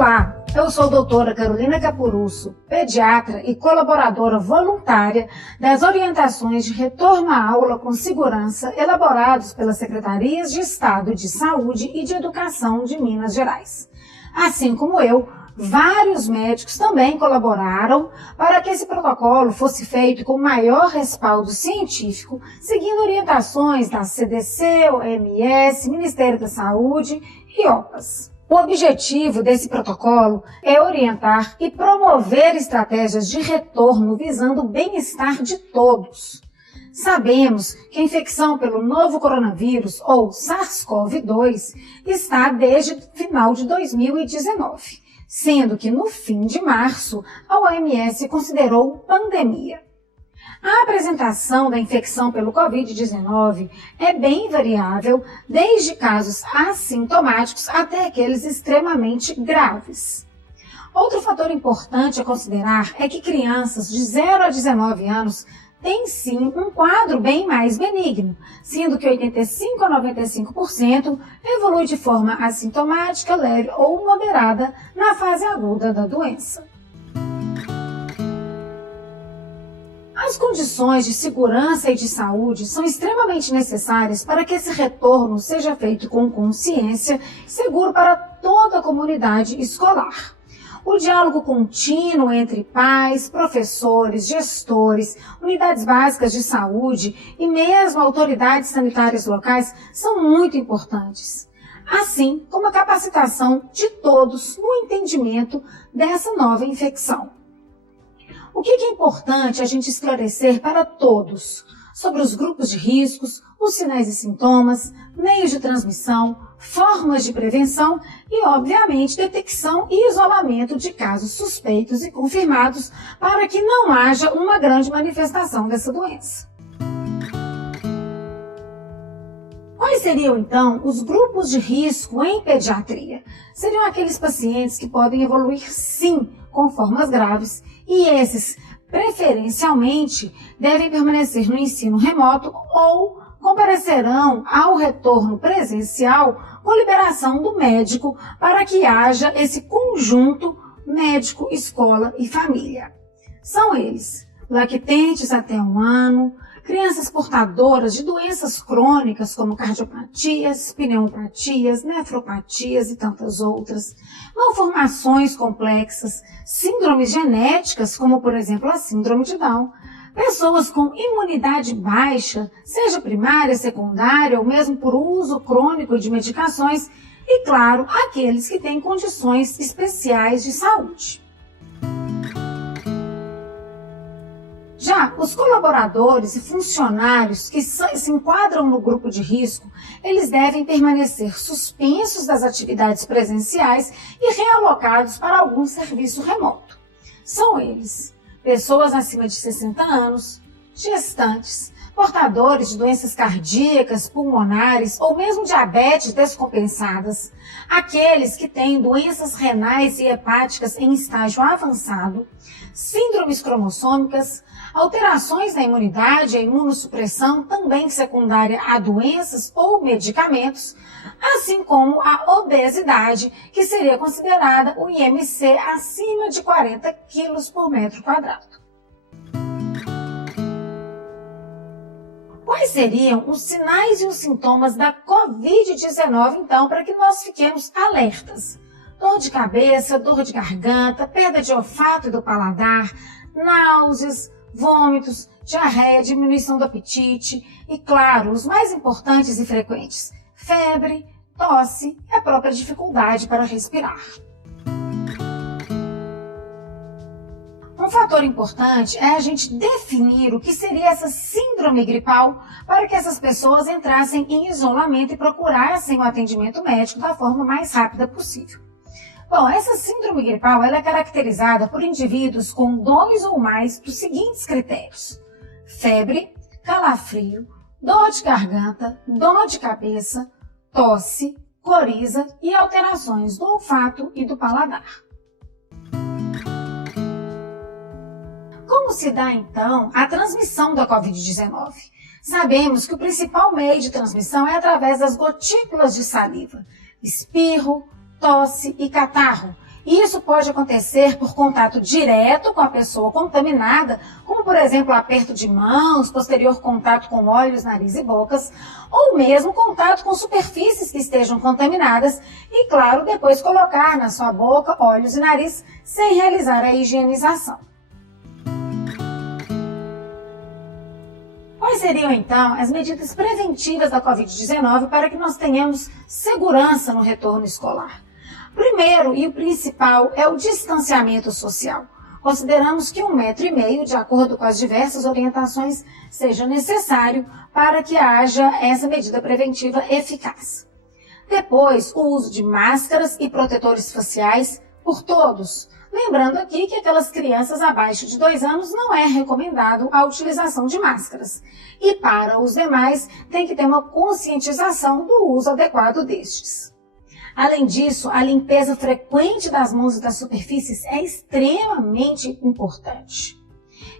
Olá, eu sou a doutora Carolina Capurusso, pediatra e colaboradora voluntária das orientações de retorno à aula com segurança elaborados pelas Secretarias de Estado de Saúde e de Educação de Minas Gerais. Assim como eu, vários médicos também colaboraram para que esse protocolo fosse feito com maior respaldo científico, seguindo orientações da CDC, OMS, Ministério da Saúde e OPAS. O objetivo desse protocolo é orientar e promover estratégias de retorno visando o bem-estar de todos. Sabemos que a infecção pelo novo coronavírus, ou SARS-CoV-2, está desde o final de 2019, sendo que no fim de março a OMS considerou pandemia. A apresentação da infecção pelo Covid-19 é bem variável, desde casos assintomáticos até aqueles extremamente graves. Outro fator importante a considerar é que crianças de 0 a 19 anos têm sim um quadro bem mais benigno, sendo que 85 a 95% evolui de forma assintomática, leve ou moderada na fase aguda da doença. As condições de segurança e de saúde são extremamente necessárias para que esse retorno seja feito com consciência e seguro para toda a comunidade escolar. O diálogo contínuo entre pais, professores, gestores, unidades básicas de saúde e mesmo autoridades sanitárias locais são muito importantes, assim como a capacitação de todos no entendimento dessa nova infecção. O que é importante a gente esclarecer para todos sobre os grupos de riscos, os sinais e sintomas, meios de transmissão, formas de prevenção e, obviamente, detecção e isolamento de casos suspeitos e confirmados para que não haja uma grande manifestação dessa doença. Quais seriam, então, os grupos de risco em pediatria? Seriam aqueles pacientes que podem evoluir, sim, com formas graves, e esses, preferencialmente, devem permanecer no ensino remoto ou comparecerão ao retorno presencial com liberação do médico para que haja esse conjunto médico, escola e família. São eles: lactentes até 1 ano, crianças portadoras de doenças crônicas como cardiopatias, pneumopatias, nefropatias e tantas outras, malformações complexas, síndromes genéticas como, por exemplo, a síndrome de Down, pessoas com imunidade baixa, seja primária, secundária ou mesmo por uso crônico de medicações e, claro, aqueles que têm condições especiais de saúde. Já os colaboradores e funcionários que se enquadram no grupo de risco, eles devem permanecer suspensos das atividades presenciais e realocados para algum serviço remoto. São eles: pessoas acima de 60 anos, gestantes, portadores de doenças cardíacas, pulmonares ou mesmo diabetes descompensadas, aqueles que têm doenças renais e hepáticas em estágio avançado, síndromes cromossômicas, alterações na imunidade e imunossupressão também secundária a doenças ou medicamentos, assim como a obesidade, que seria considerada o IMC acima de 40 kg por metro quadrado. Quais seriam os sinais e os sintomas da Covid-19, então, para que nós fiquemos alertas? Dor de cabeça, dor de garganta, perda de olfato e do paladar, náuseas, vômitos, diarreia, diminuição do apetite e, claro, os mais importantes e frequentes: febre, tosse e a própria dificuldade para respirar. Um fator importante é a gente definir o que seria essa síndrome gripal para que essas pessoas entrassem em isolamento e procurassem o atendimento médico da forma mais rápida possível. Bom, essa síndrome gripal ela é caracterizada por indivíduos com 2 ou mais dos seguintes critérios: febre, calafrio, dor de garganta, dor de cabeça, tosse, coriza e alterações do olfato e do paladar. Como se dá, então, a transmissão da Covid-19? Sabemos que o principal meio de transmissão é através das gotículas de saliva, espirro, tosse e catarro, Isso pode acontecer por contato direto com a pessoa contaminada, como por exemplo aperto de mãos, posterior contato com olhos, nariz e bocas, ou mesmo contato com superfícies que estejam contaminadas e, claro, depois colocar na sua boca, olhos e nariz sem realizar a higienização. Quais seriam, então, as medidas preventivas da Covid-19 para que nós tenhamos segurança no retorno escolar? Primeiro e o principal é o distanciamento social. Consideramos que 1,5 metro, de acordo com as diversas orientações, seja necessário para que haja essa medida preventiva eficaz. Depois, o uso de máscaras e protetores faciais por todos. Lembrando aqui que aquelas crianças abaixo de 2 anos não é recomendado a utilização de máscaras. E para os demais, tem que ter uma conscientização do uso adequado destes. Além disso, a limpeza frequente das mãos e das superfícies é extremamente importante.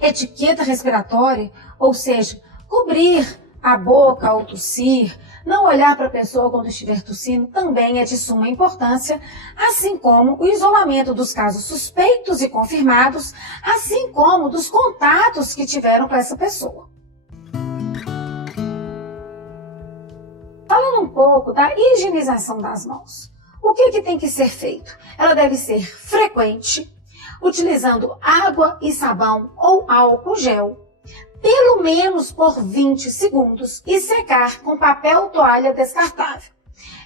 Etiqueta respiratória, ou seja, cobrir a boca ao tossir, não olhar para a pessoa quando estiver tossindo também é de suma importância, assim como o isolamento dos casos suspeitos e confirmados, assim como dos contatos que tiveram com essa pessoa. Falando um pouco da higienização das mãos. O que tem que ser feito? Ela deve ser frequente, utilizando água e sabão ou álcool gel, pelo menos por 20 segundos e secar com papel ou toalha descartável.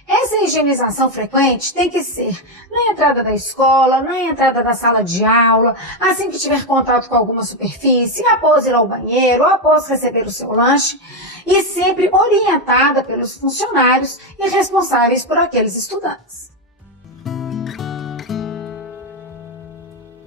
Essa higienização frequente tem que ser na entrada da escola, na entrada da sala de aula, assim que tiver contato com alguma superfície, após ir ao banheiro, após receber o seu lanche, e sempre orientada pelos funcionários e responsáveis por aqueles estudantes.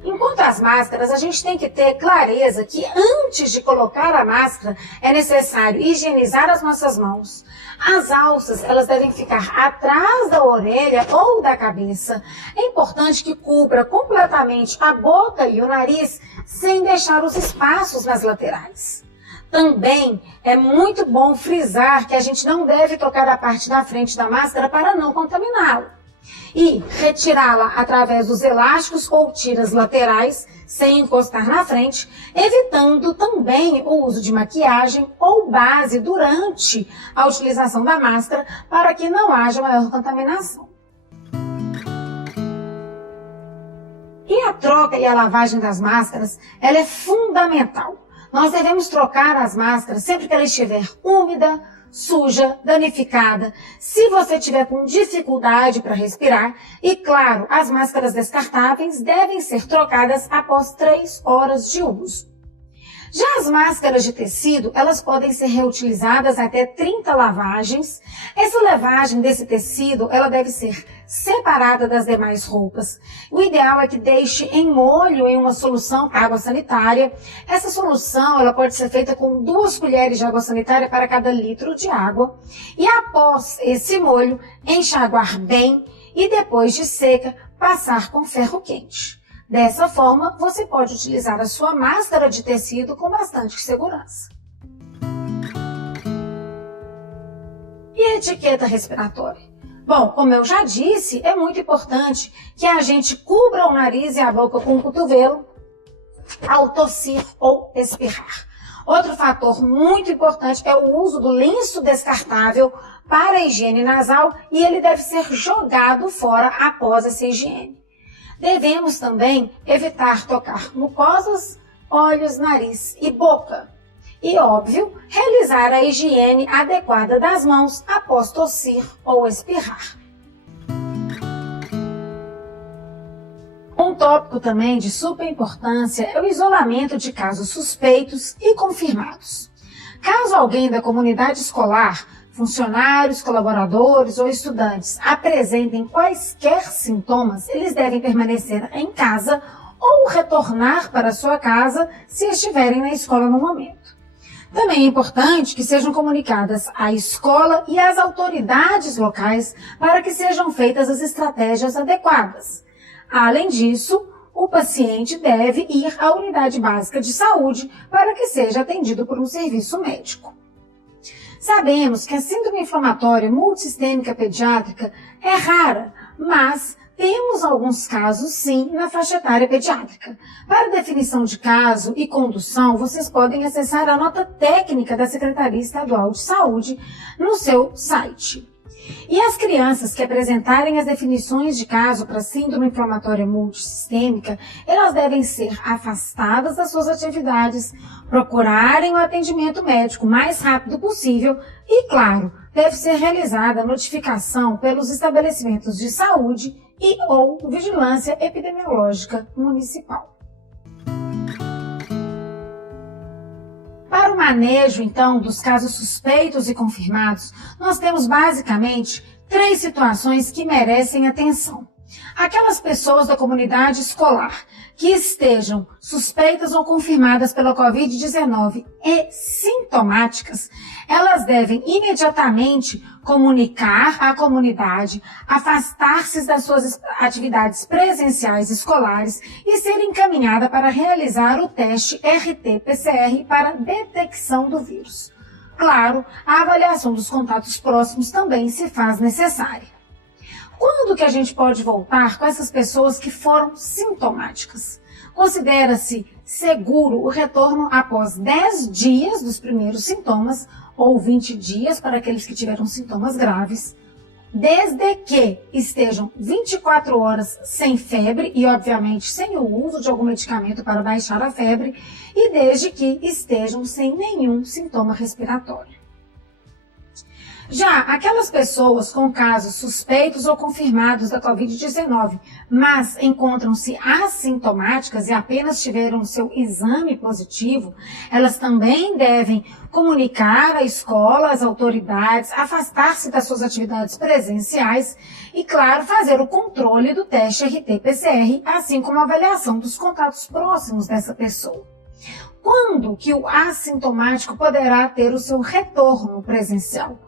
Enquanto às máscaras, a gente tem que ter clareza que antes de colocar a máscara é necessário higienizar as nossas mãos. As alças, elas devem ficar atrás da orelha ou da cabeça. É importante que cubra completamente a boca e o nariz, sem deixar os espaços nas laterais. Também é muito bom frisar que a gente não deve tocar a parte da frente da máscara para não contaminá-la. E retirá-la através dos elásticos ou tiras laterais, sem encostar na frente, evitando também o uso de maquiagem ou base durante a utilização da máscara para que não haja maior contaminação. E a troca e a lavagem das máscaras, ela é fundamental. Nós devemos trocar as máscaras sempre que ela estiver úmida, suja, danificada, se você tiver com dificuldade para respirar. E claro, as máscaras descartáveis devem ser trocadas após 3 horas de uso. Já as máscaras de tecido, elas podem ser reutilizadas até 30 lavagens. Essa lavagem desse tecido, ela deve ser separada das demais roupas. O ideal é que deixe em molho em uma solução água sanitária. Essa solução, ela pode ser feita com 2 colheres de água sanitária para cada litro de água. E após esse molho, enxaguar bem e depois de seca, passar com ferro quente. Dessa forma, você pode utilizar a sua máscara de tecido com bastante segurança. E a etiqueta respiratória? Bom, como eu já disse, é muito importante que a gente cubra o nariz e a boca com o cotovelo ao tossir ou espirrar. Outro fator muito importante é o uso do lenço descartável para a higiene nasal e ele deve ser jogado fora após essa higiene. Devemos também evitar tocar mucosas, olhos, nariz e boca. E, óbvio, realizar a higiene adequada das mãos após tossir ou espirrar. Um tópico também de super importância é o isolamento de casos suspeitos e confirmados. Caso alguém da comunidade escolar, funcionários, colaboradores ou estudantes apresentem quaisquer sintomas, eles devem permanecer em casa ou retornar para sua casa se estiverem na escola no momento. Também é importante que sejam comunicadas à escola e às autoridades locais para que sejam feitas as estratégias adequadas. Além disso, o paciente deve ir à unidade básica de saúde para que seja atendido por um serviço médico. Sabemos que a síndrome inflamatória multissistêmica pediátrica é rara, mas temos alguns casos, sim, na faixa etária pediátrica. Para definição de caso e condução, vocês podem acessar a nota técnica da Secretaria Estadual de Saúde no seu site. E as crianças que apresentarem as definições de caso para síndrome inflamatória multissistêmica, elas devem ser afastadas das suas atividades, procurarem o atendimento médico o mais rápido possível e, claro, deve ser realizada a notificação pelos estabelecimentos de saúde e ou vigilância epidemiológica municipal. Para o manejo, então, dos casos suspeitos e confirmados, nós temos basicamente 3 situações que merecem atenção. Aquelas pessoas da comunidade escolar que estejam suspeitas ou confirmadas pela Covid-19 e sintomáticas, elas devem imediatamente comunicar à comunidade, afastar-se das suas atividades presenciais escolares e ser encaminhada para realizar o teste RT-PCR para detecção do vírus. Claro, a avaliação dos contatos próximos também se faz necessária. Quando que a gente pode voltar com essas pessoas que foram sintomáticas? Considera-se seguro o retorno após 10 dias dos primeiros sintomas ou 20 dias para aqueles que tiveram sintomas graves, desde que estejam 24 horas sem febre e, obviamente, sem o uso de algum medicamento para baixar a febre e desde que estejam sem nenhum sintoma respiratório. Já aquelas pessoas com casos suspeitos ou confirmados da Covid-19, mas encontram-se assintomáticas e apenas tiveram seu exame positivo, elas também devem comunicar à escola, às autoridades, afastar-se das suas atividades presenciais e, claro, fazer o controle do teste RT-PCR, assim como a avaliação dos contatos próximos dessa pessoa. Quando que o assintomático poderá ter o seu retorno presencial?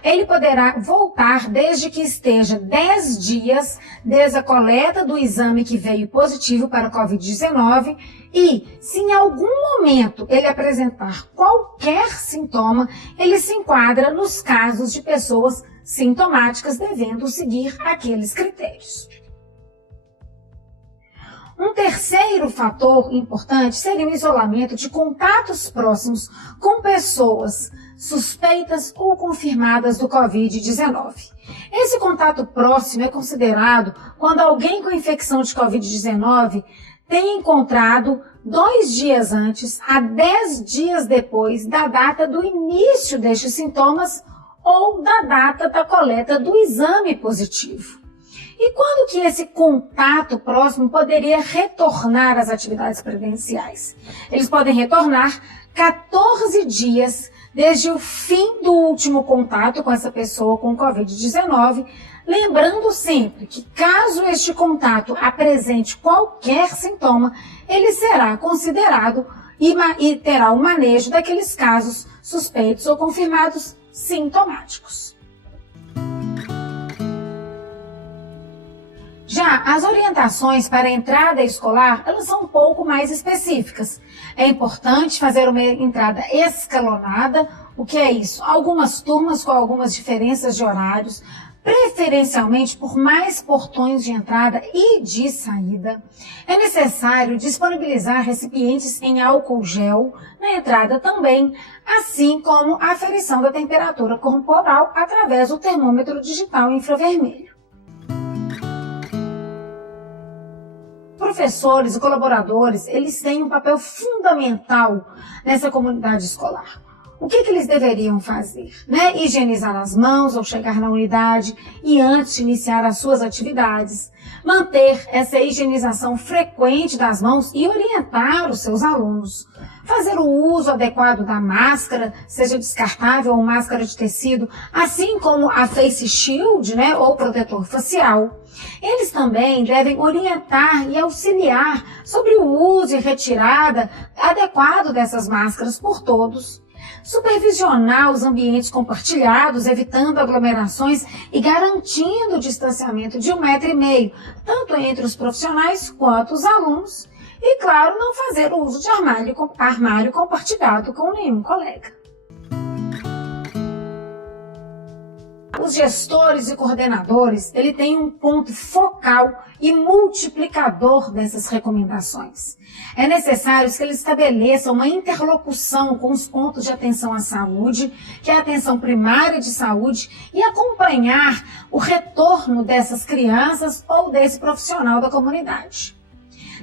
Ele poderá voltar desde que esteja 10 dias desde a coleta do exame que veio positivo para a Covid-19 e, se em algum momento ele apresentar qualquer sintoma, ele se enquadra nos casos de pessoas sintomáticas devendo seguir aqueles critérios. Um terceiro fator importante seria o isolamento de contatos próximos com pessoas suspeitas ou confirmadas do Covid-19. Esse contato próximo é considerado quando alguém com infecção de Covid-19 tem encontrado 2 dias antes a 10 dias depois da data do início destes sintomas ou da data da coleta do exame positivo. E quando que esse contato próximo poderia retornar às atividades presenciais? Eles podem retornar 14 dias desde o fim do último contato com essa pessoa com Covid-19, lembrando sempre que caso este contato apresente qualquer sintoma, ele será considerado e terá o manejo daqueles casos suspeitos ou confirmados sintomáticos. Já as orientações para a entrada escolar, elas são um pouco mais específicas. É importante fazer uma entrada escalonada. O que é isso? Algumas turmas com algumas diferenças de horários, preferencialmente por mais portões de entrada e de saída. É necessário disponibilizar recipientes em álcool gel na entrada também, assim como a aferição da temperatura corporal através do termômetro digital infravermelho. Professores e colaboradores, eles têm um papel fundamental nessa comunidade escolar. O que eles deveriam fazer? Higienizar as mãos ao chegar na unidade e antes de iniciar as suas atividades. Manter essa higienização frequente das mãos e orientar os seus alunos. Fazer o uso adequado da máscara, seja descartável ou máscara de tecido, assim como a face shield, ou protetor facial. Eles também devem orientar e auxiliar sobre o uso e retirada adequado dessas máscaras por todos. Supervisionar os ambientes compartilhados, evitando aglomerações e garantindo o distanciamento de 1,5 m, tanto entre os profissionais quanto os alunos. E, claro, não fazer o uso de armário compartilhado com nenhum colega. Os gestores e coordenadores, ele tem um ponto focal e multiplicador dessas recomendações. É necessário que eles estabeleçam uma interlocução com os pontos de atenção à saúde, que é a atenção primária de saúde, e acompanhar o retorno dessas crianças ou desse profissional da comunidade.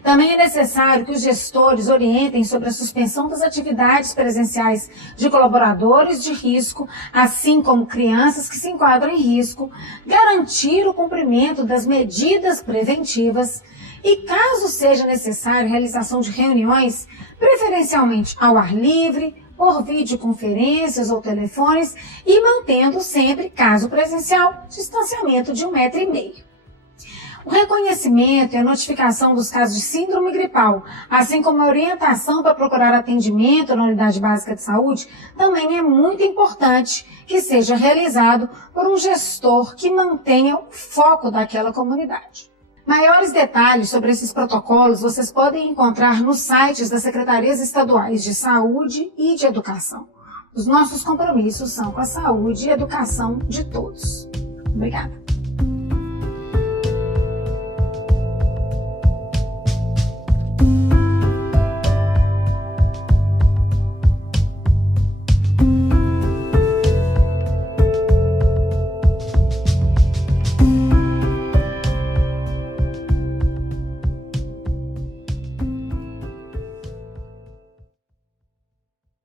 Também é necessário que os gestores orientem sobre a suspensão das atividades presenciais de colaboradores de risco, assim como crianças que se enquadram em risco, garantir o cumprimento das medidas preventivas e, caso seja necessário, realização de reuniões, preferencialmente ao ar livre, por videoconferências ou telefones e mantendo sempre, caso presencial, distanciamento de 1,5 metro. O reconhecimento e a notificação dos casos de síndrome gripal, assim como a orientação para procurar atendimento na unidade básica de saúde, também é muito importante que seja realizado por um gestor que mantenha o foco daquela comunidade. Maiores detalhes sobre esses protocolos vocês podem encontrar nos sites das Secretarias Estaduais de Saúde e de Educação. Os nossos compromissos são com a saúde e educação de todos. Obrigada.